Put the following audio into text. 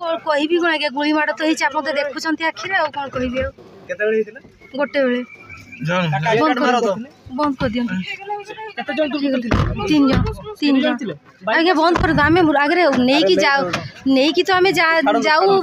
कहबी कौन आज्ञा गुली माड़ तो आप देखुं आखिरे आ कौन कह गोटे बेले बंद कर दियो 3 जन आज्ञा बंद कर आगे नहीं कि तो आम जाऊ